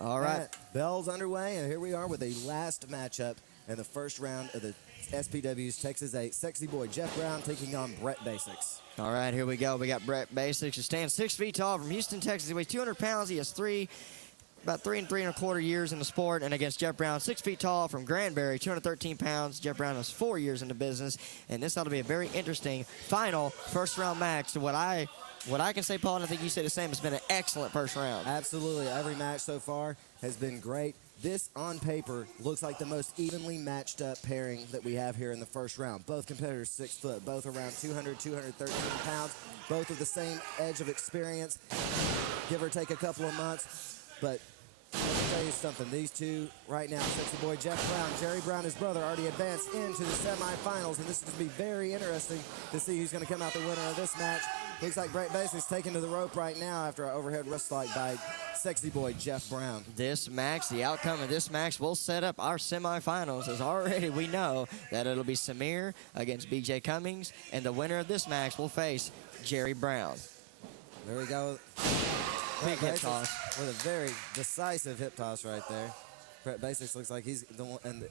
All right. Bell's underway, and here we are with the last matchup in the first round of the SPW's Texas 8. Sexy Boy Jeff Brown taking on Bret Basics. All right, here we go. We got Bret Basics, who stands 6 feet tall from Houston, Texas. He weighs 200 pounds. He has about 3 and 3¼ years in the sport. And against Jeff Brown, 6 feet tall from Granbury, 213 pounds. Jeff Brown has 4 years in the business. And this ought to be a very interesting final first-round match. So what I can say, Paul, and I think you say the same, it's been an excellent first round. Absolutely. Every match so far has been great. This, on paper, looks like the most evenly matched up pairing that we have here in the first round. Both competitors 6 foot, both around 200, 213 pounds, both with the same edge of experience, give or take a couple of months. But let me tell you something, these two right now, Sexy Boy Jeff Brown, Jerry Brown, his brother, already advanced into the semifinals, and this is going to be very interesting to see who's going to come out the winner of this match. Looks like Bret Basics taken to the rope right now after an overhead wrist lock by Sexy Boy Jeff Brown. This match, the outcome of this match will set up our semifinals, as already we know that it'll be Samir against BJ Cummings, and the winner of this match will face Jerry Brown. There we go. Big hip toss. With a very decisive hip toss right there. Bret Basics looks like he's the one, and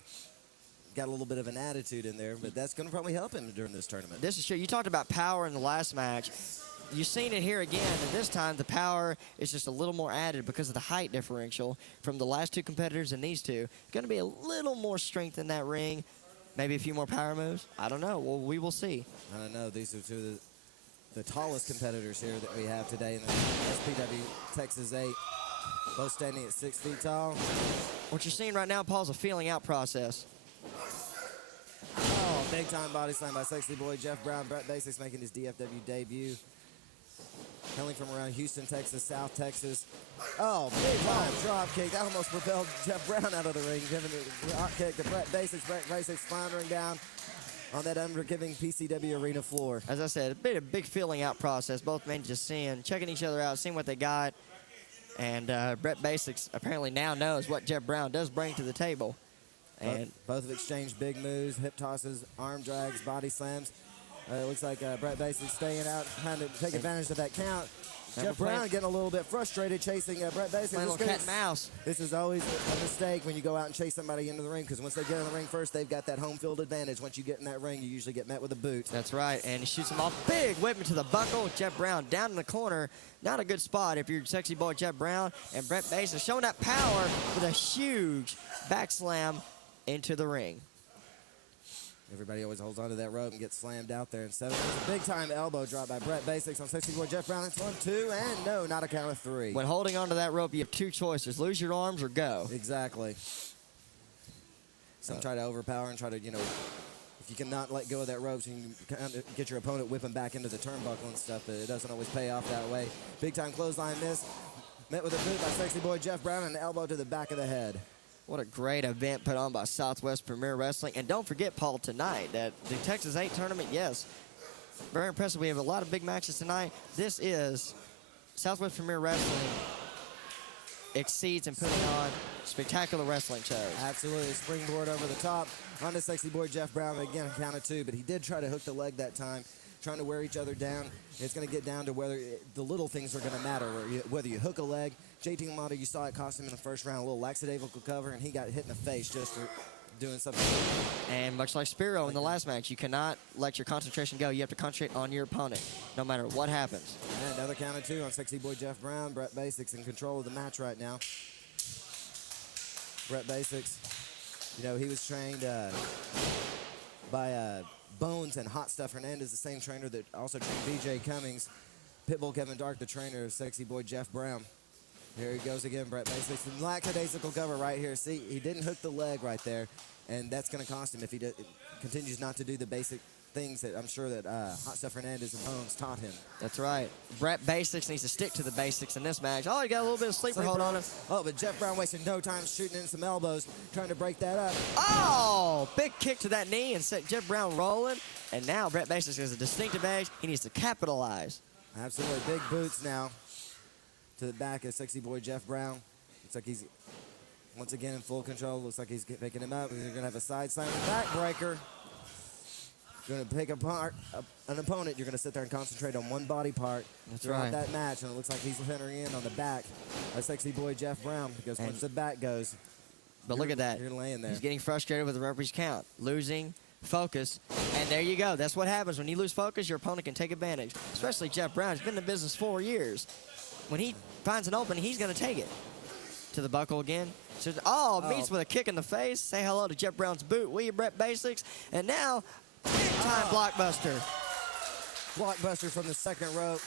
got a little bit of an attitude in there, but that's going to probably help him during this tournament. This is true. You talked about power in the last match. You've seen it here again, and this time the power is just a little more added because of the height differential from the last two competitors and these two. Going to be a little more strength in that ring, maybe a few more power moves. I don't know. Well, we will see. I don't know. These are two of the tallest competitors here that we have today in the SPW Texas 8, both standing at 6 feet tall. What you're seeing right now, Paul, is a feeling out process. Oh, big time body slam by Sexy Boy Jeff Brown. Bret Basics making his DFW debut. Hailing from around Houston, Texas, South Texas. Oh, big time drop kick. That almost propelled Jeff Brown out of the ring, giving the drop kick to Bret Basics. Bret Basics floundering down on that unforgiving PCW arena floor. As I said, a big feeling out process. Both men just checking each other out, seeing what they got. And Bret Basics apparently now knows what Jeff Brown does bring to the table. And both have exchanged big moves, hip tosses, arm drags, body slams. It looks like Bret Basics staying out, trying to take advantage of that count. Jeff Brown getting a little bit frustrated chasing Bret Basics. Playing a little cat and mouse. This is always a mistake when you go out and chase somebody into the ring, because once they get in the ring first, they've got that home field advantage. Once you get in that ring, you usually get met with a boot. That's right, and he shoots him off. Big whip into the buckle. Jeff Brown down in the corner. Not a good spot if you're Sexy Boy Jeff Brown. And Bret Basics showing that power with a huge back slam into the ring. Everybody always holds onto that rope and gets slammed out there. Instead of a big-time elbow drop by Bret Basics on Sexy Boy Jeff Brown. It's 1, 2, and no, not a count of 3. When holding onto that rope, you have two choices. Lose your arms or go. Exactly. Some try to overpower and try to, if you cannot let go of that rope, so you can kind of get your opponent whipping back into the turnbuckle and stuff, but it doesn't always pay off that way. Big-time clothesline miss. Met with a boot by Sexy Boy Jeff Brown and an elbow to the back of the head. What a great event put on by Southwest Premier Wrestling. And don't forget, Paul, tonight, that the Texas 8 tournament, yes, very impressive. We have a lot of big matches tonight. This is Southwest Premier Wrestling exceeds in putting on spectacular wrestling shows. Absolutely. Springboard over the top onto Sexy Boy Jeff Brown. Again, a count of 2, but he did try to hook the leg that time, trying to wear each other down. It's going to get down to whether the little things are going to matter, whether you hook a leg. JT Amato, you saw it cost him in the first round, a little lackadaisical cover, and he got hit in the face just for doing something. And much like Spiro in the last match, you cannot let your concentration go. You have to concentrate on your opponent, no matter what happens. And another count of 2 on Sexy Boy Jeff Brown. Bret Basics in control of the match right now. Bret Basics, he was trained by Bones and Hot Stuff Hernandez, the same trainer that also trained BJ Cummings. Pitbull Kevin Dark, the trainer of Sexy Boy Jeff Brown. Here he goes again, Bret Basics. And lackadaisical cover right here. See, he didn't hook the leg right there, and that's going to cost him if he continues not to do the basic things that I'm sure that Hot Stuff Hernandez and Bones taught him. That's right. Bret Basics needs to stick to the basics in this match. Oh, he got a little bit of sleeper hold on him. Oh, but Jeff Brown wasting no time shooting in some elbows, trying to break that up. Oh, big kick to that knee and set Jeff Brown rolling. And now Bret Basics has a distinctive edge. He needs to capitalize. Absolutely. Big boots now to the back of Sexy Boy Jeff Brown. Looks like he's once again in full control. Looks like he's picking him up. He's going to have a side slam and backbreaker. You're going to pick apart an opponent. You're going to sit there and concentrate on one body part throughout that match. And it looks like he's centering in on the back of sexy boy Jeff Brown, because once the back goes, but look at that. You're laying there. He's getting frustrated with the referee's count, losing focus, and there you go. That's what happens when you lose focus. Your opponent can take advantage, especially Jeff Brown. He's been in the business 4 years. When he finds an opening, he's going to take it. To the buckle again. Meets with a kick in the face. Say hello to Jeff Brown's boot. Will you, Bret Basics? And now, big-time blockbuster. Blockbuster from the second rope.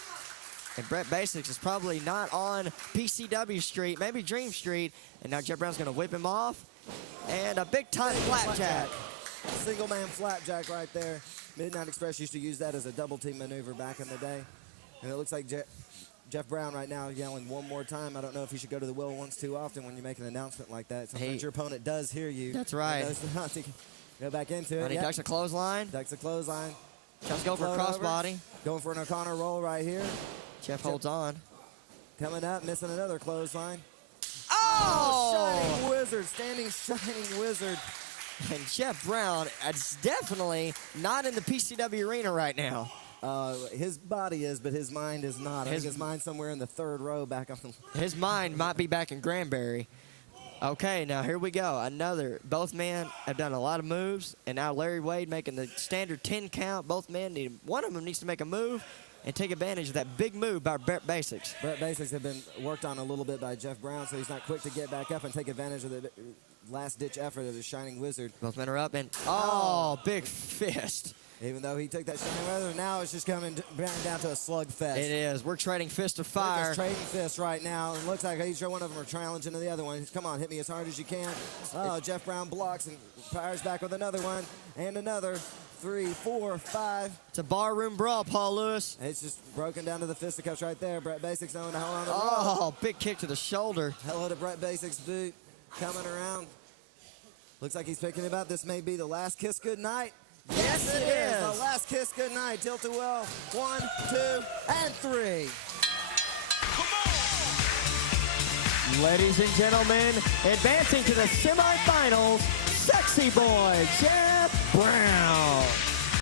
And Bret Basics is probably not on PCW Street, maybe Dream Street. And now Jeff Brown's going to whip him off. And a big-time flapjack. Single-man flapjack right there. Midnight Express used to use that as a double-team maneuver back in the day. And it looks like Jeff Brown right now yelling one more time. I don't know if you should go to the well once too often when you make an announcement like that. Sometimes your opponent does hear you. That's right. Knows to go back into it. And he ducks a clothesline. Ducks a clothesline. Jeff's going for a crossbody. Going for an O'Connor roll right here. Jeff holds on. Coming up, missing another clothesline. Oh! Shining Wizard, standing Shining Wizard. And Jeff Brown is definitely not in the PCW arena right now. His body is, but his mind is not. I think his mind's somewhere in the third row back on the... His mind might be back in Granbury. Okay, now here we go. Both men have done a lot of moves, and now Larry Wade making the standard 10 count. Both men one of them needs to make a move and take advantage of that big move by Bret Basics. Bret Basics have been worked on a little bit by Jeff Brown, so he's not quick to get back up and take advantage of the last-ditch effort of the Shining Wizard. Both men are up, and big fist. Even though he took that Shining Wizard, now it's just coming down to a slugfest. It is. We're trading fist of fire. We're just trading fists right now. It looks like each one of them are challenging the other one. Come on, hit me as hard as you can. Jeff Brown blocks and fires back with another one and another. 3, 4, 5. It's a barroom brawl, Paul Lewis. It's just broken down to the fisticuffs right there. Bret Basics knowing to hold on to the rope. Big kick to the shoulder. Hello to Bret Basics' boot coming around. Looks like he's picking it up. This may be the last kiss goodnight. Yes, it is. The last kiss goodnight. Tilt-a-well. 1, 2, and 3. Ladies and gentlemen, advancing to the semifinals, sexy boy Jeff Brown.